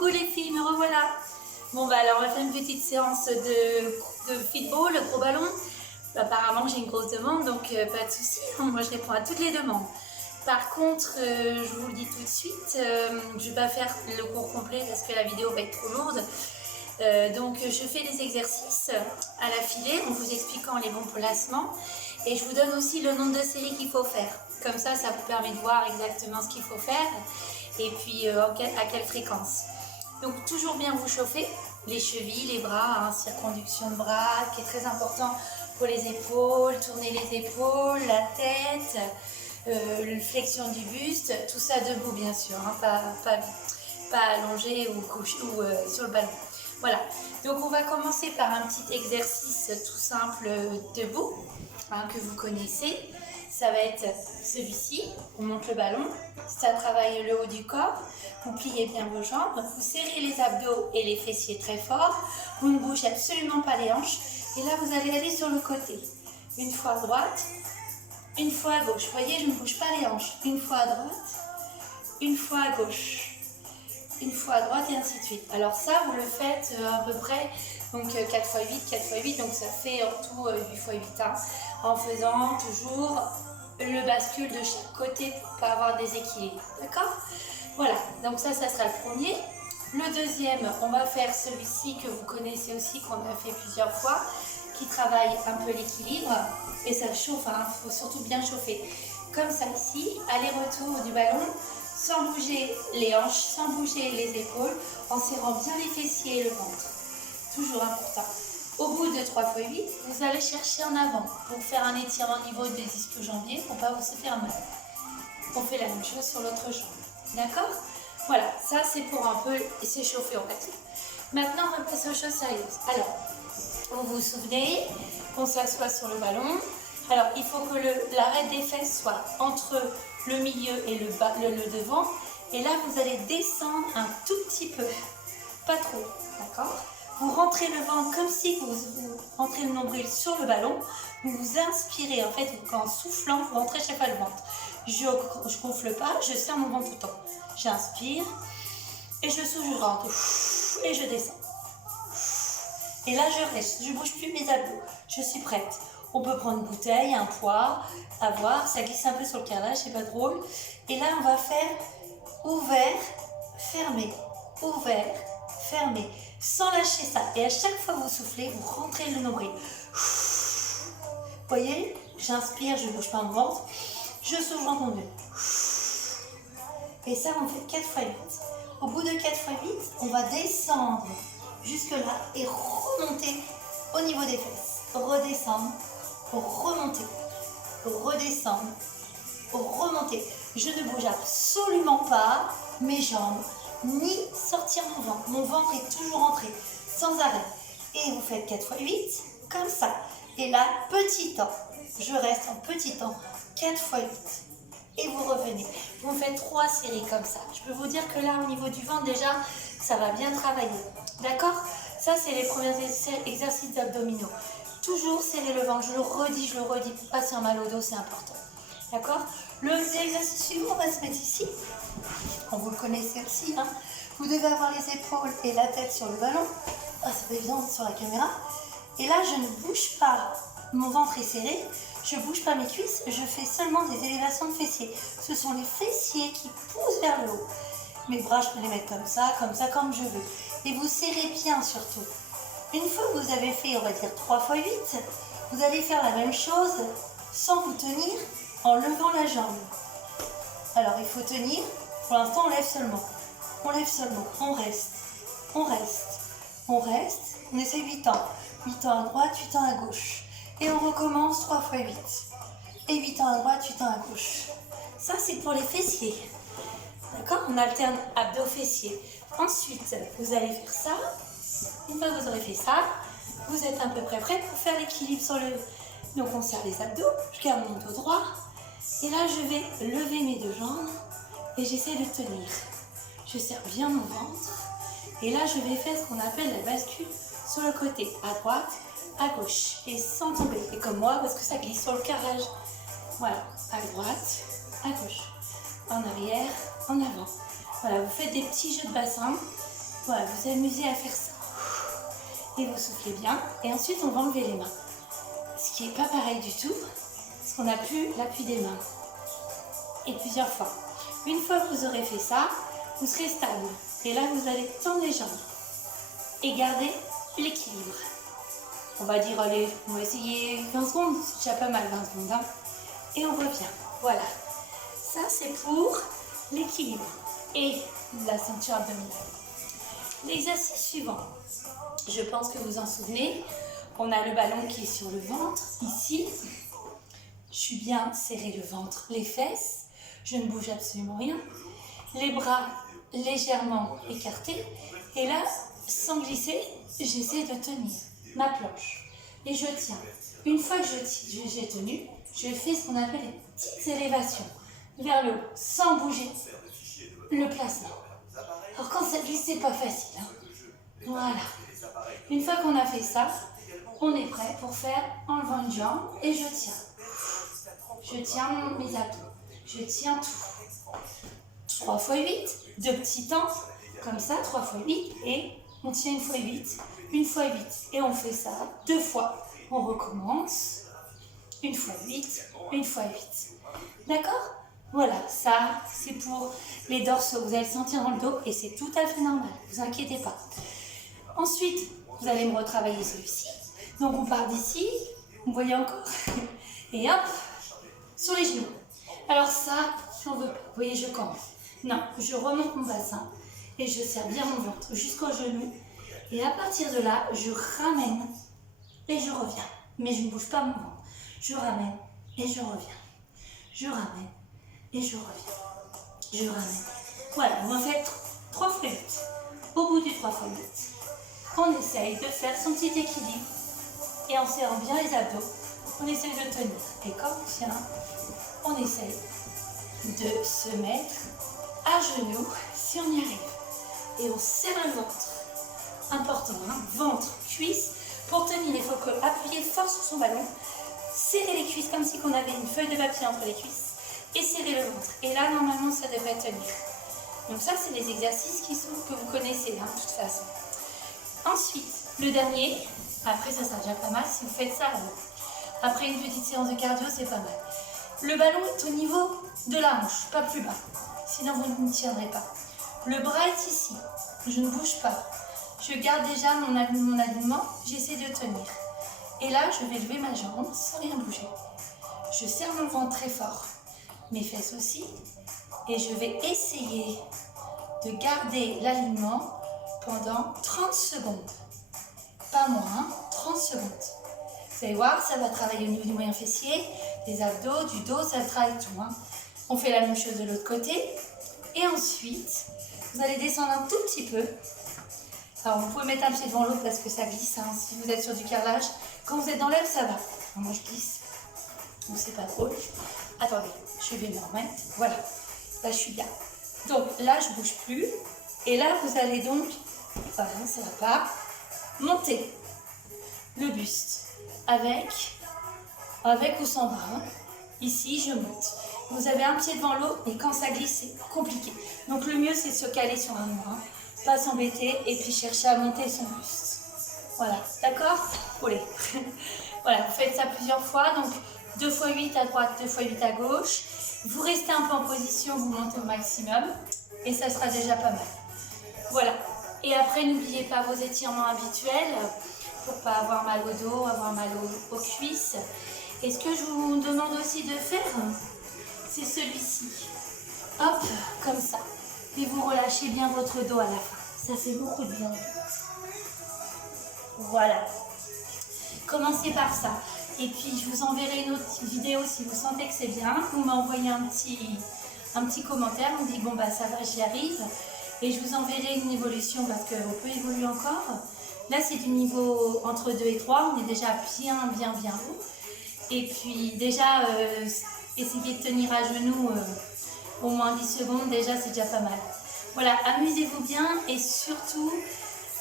Coucou les filles, me revoilà. Bon bah alors on va faire une petite séance de football, le gros ballon. Apparemment j'ai une grosse demande donc pas de souci, moi je réponds à toutes les demandes. Par contre, je vous le dis tout de suite, je vais pas faire le cours complet parce que la vidéo va être trop lourde. Donc je fais des exercices à l'affilée en vous expliquant les bons placements et je vous donne aussi le nombre de séries qu'il faut faire. Comme ça vous permet de voir exactement ce qu'il faut faire et puis à quelle fréquence. Donc toujours bien vous chauffer, les chevilles, les bras, circonduction de bras qui est très important pour les épaules, tourner les épaules, la tête, flexion du buste, tout ça debout bien sûr, pas allongé ou couché ou sur le ballon. Voilà, donc on va commencer par un petit exercice tout simple debout, que vous connaissez. Ça va être celui-ci, on monte le ballon, ça travaille le haut du corps, vous pliez bien vos jambes, vous serrez les abdos et les fessiers très fort, vous ne bougez absolument pas les hanches, et là vous allez aller sur le côté. Une fois à droite, une fois à gauche, vous voyez je ne bouge pas les hanches, une fois à droite, une fois à gauche. Une fois à droite et ainsi de suite. Alors ça, vous le faites à peu près donc 4 x 8, 4 x 8, donc ça fait en tout 8 x 8 en faisant toujours le bascule de chaque côté pour ne pas avoir des équilibres. D'accord? Voilà, donc ça sera le premier. Le deuxième, on va faire celui-ci que vous connaissez aussi, qu'on a fait plusieurs fois, qui travaille un peu l'équilibre et ça chauffe, il faut surtout bien chauffer. Comme ça ici, aller-retour du ballon, sans bouger les hanches, sans bouger les épaules, en serrant bien les fessiers et le ventre. Toujours important. Au bout de 3 x 8, vous allez chercher en avant pour faire un étirement au niveau des disques jambiers pour ne pas vous faire mal. On fait la même chose sur l'autre jambe. D'accord? Voilà, ça c'est pour un peu s'échauffer on va dire. Maintenant on va passer aux choses sérieuses. Alors, vous vous souvenez qu'on s'assoit sur le ballon. Alors, il faut que l'arrêt des fesses soit entre le milieu et le devant. Et là, vous allez descendre un tout petit peu. Pas trop, d'accord? Vous rentrez le ventre comme si vous rentrez le nombril sur le ballon. Vous inspirez, en fait, en soufflant, vous rentrez chaque fois le ventre. Je ne gonfle pas, je serre mon ventre tout le temps. J'inspire et je souffle, je rentre. Et je descends. Et là, je reste. Je ne bouge plus mes abdos. Je suis prête. On peut prendre une bouteille, un poids, à voir. Ça glisse un peu sur le carrelage, c'est pas drôle. Et là, on va faire ouvert, fermé, ouvert, fermé. Sans lâcher ça. Et à chaque fois que vous soufflez, vous rentrez le nombril. Vous voyez, j'inspire, je ne bouge pas mon ventre. Je souffle, j'entends mieux. Et ça, on fait 4 x 8. Au bout de 4 x 8, on va descendre jusque là et remonter au niveau des fesses. Redescendre, remonter, redescendre, remonter. Je ne bouge absolument pas mes jambes, ni sortir mon ventre. Mon ventre est toujours entré, sans arrêt. Et vous faites 4 x 8, comme ça. Et là, petit temps. Je reste en petit temps, 4 x 8. Et vous revenez. Vous faites 3 séries comme ça. Je peux vous dire que là, au niveau du ventre, déjà, ça va bien travailler. D'accord? Ça, c'est les premiers exercices d'abdominaux. Toujours serrer le ventre. Je le redis, pour pas se faire mal au dos, c'est important. D'accord? L'exercice suivant, on va se mettre ici. Vous le connaissez aussi. Vous devez avoir les épaules et la tête sur le ballon. C'est pas évident sur la caméra. Et là, je ne bouge pas. Mon ventre est serré. Je ne bouge pas mes cuisses. Je fais seulement des élévations de fessiers. Ce sont les fessiers qui poussent vers le haut. Mes bras, je peux les mettre comme ça, comme je veux. Et vous serrez bien surtout. Une fois que vous avez fait, on va dire 3 x 8, vous allez faire la même chose sans vous tenir en levant la jambe. Alors, il faut tenir. Pour l'instant, on lève seulement. On lève seulement. On reste. On reste. On reste. On essaie 8 ans. 8 ans à droite, 8 ans à gauche. Et on recommence 3 x 8. Et 8 ans à droite, 8 ans à gauche. Ça, c'est pour les fessiers. D'accord? On alterne abdos-fessiers. Ensuite, vous allez faire ça. Une fois que vous aurez fait ça, vous êtes à peu près prêt pour faire l'équilibre sur le... Donc, on serre les abdos. Je garde mon dos droit. Et là, je vais lever mes 2 jambes. Et j'essaie de tenir. Je serre bien mon ventre. Et là, je vais faire ce qu'on appelle la bascule sur le côté. À droite, à gauche. Et sans tomber. Et comme moi, parce que ça glisse sur le carrelage. Voilà. À droite, à gauche. En arrière, en avant. Voilà, vous faites des petits jeux de bassin. Voilà, vous amusez à faire ça. Et vous soufflez bien. Et ensuite, on va enlever les mains. Ce qui n'est pas pareil du tout, parce qu'on n'a plus l'appui des mains. Et plusieurs fois. Une fois que vous aurez fait ça, vous serez stable. Et là, vous allez tendre les jambes. Et garder l'équilibre. On va dire, allez, on va essayer 20 secondes. C'est déjà pas mal, 20 secondes. Hein. Et on revient. Voilà. Ça, c'est pour l'équilibre et la ceinture abdominale. L'exercice suivant. Je pense que vous en souvenez. On a le ballon qui est sur le ventre, ici. Je suis bien serré le ventre, les fesses. Je ne bouge absolument rien. Les bras légèrement écartés. Et là, sans glisser, j'essaie de tenir ma planche. Et je tiens. Une fois que j'ai tenu, je fais ce qu'on appelle les petites élévations vers le haut, sans bouger le placement. Alors quand ça glisse, c'est pas facile. Hein. Voilà. Une fois qu'on a fait ça, on est prêt pour faire enlevant une jambe et je tiens. Je tiens mes abdos. Je tiens tout. 3 x 8, 2 petits temps, comme ça, 3 x 8, et on tient 1 x 8, 1 x 8. Et on fait ça 2 fois. On recommence. 1 x 8, 1 x 8. D'accord? Voilà, ça c'est pour les dorsaux. Vous allez le sentir dans le dos et c'est tout à fait normal. Ne vous inquiétez pas. Ensuite, vous allez me retravailler celui-ci. Donc on part d'ici. Vous voyez encore? Et hop, sur les genoux. Alors ça, j'en veux pas. Vous voyez, je campe. Non, je remonte mon bassin et je serre bien mon ventre jusqu'au genou. Et à partir de là, je ramène et je reviens. Mais je ne bouge pas mon ventre. Je ramène et je reviens. Je ramène et je reviens. Je ramène. Voilà, on va faire 3 x 8. Au bout du 3 x 8, on essaye de faire son petit équilibre. Et en serrant bien les abdos, on essaye de tenir. Et quand on tient, on essaye de se mettre à genoux si on y arrive. Et on serre le ventre. Important, hein? Ventre, cuisse. Pour tenir, il faut appuyer fort sur son ballon. Serrer les cuisses comme si on avait une feuille de papier entre les cuisses. Et serrer le ventre. Et là, normalement, ça devrait tenir. Donc ça, c'est des exercices que vous connaissez, hein, de toute façon. Ensuite, le dernier. Après, ça sera déjà pas mal si vous faites ça. Après une petite séance de cardio, c'est pas mal. Le ballon est au niveau de la hanche, pas plus bas. Sinon, vous ne tiendrez pas. Le bras est ici. Je ne bouge pas. Je garde déjà mon alignement. J'essaie de tenir. Et là, je vais lever ma jambe sans rien bouger. Je serre mon ventre très fort. Mes fesses aussi. Et je vais essayer de garder l'alignement pendant 30 secondes. Pas moins, 30 secondes. Vous allez voir, ça va travailler au niveau du moyen fessier, des abdos, du dos, ça travaille tout. Hein. On fait la même chose de l'autre côté. Et ensuite, vous allez descendre un tout petit peu. Alors, vous pouvez mettre un pied devant l'autre parce que ça glisse. Hein, si vous êtes sur du carrelage, quand vous êtes dans l'air, ça va. Alors, moi, je glisse. Donc, c'est pas drôle. Attendez, je vais me remettre. Voilà. Là, je suis bien. Donc, là, je ne bouge plus. Et là, vous allez donc, voilà, ça va pas, monter le buste avec ou sans bras. Hein. Ici, je monte. Vous avez un pied devant l'autre et quand ça glisse, c'est compliqué. Donc, le mieux, c'est de se caler sur un mur. Hein. Pas s'embêter et puis chercher à monter son buste. Voilà, d'accord? Allez. Voilà, vous faites ça plusieurs fois. Donc, 2 x 8 à droite, 2 x 8 à gauche. Vous restez un peu en position, vous montez au maximum. Et ça sera déjà pas mal. Voilà. Et après, n'oubliez pas vos étirements habituels pour ne pas avoir mal au dos, avoir mal aux cuisses. Et ce que je vous demande aussi de faire, c'est celui-ci. Hop, comme ça. Et vous relâchez bien votre dos à la fin. Ça fait beaucoup de bien. Voilà. Commencez par ça. Et puis, je vous enverrai une autre vidéo si vous sentez que c'est bien. Vous m'envoyez un petit commentaire. On dit, bon, bah ça va, j'y arrive. Et je vous enverrai une évolution parce qu'on peut évoluer encore. Là, c'est du niveau entre 2 et 3. On est déjà bien haut. Et puis, déjà, essayez de tenir à genoux au moins 10 secondes. Déjà, c'est déjà pas mal. Voilà, amusez-vous bien et surtout,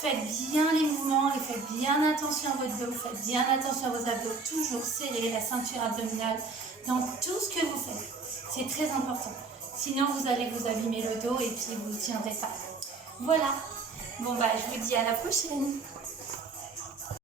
faites bien les mouvements et faites bien attention à votre dos. Faites bien attention à vos abdos. Toujours serrer la ceinture abdominale dans tout ce que vous faites. C'est très important. Sinon, vous allez vous abîmer le dos et puis vous ne tiendrez pas. Voilà. Bon bah je vous dis à la prochaine.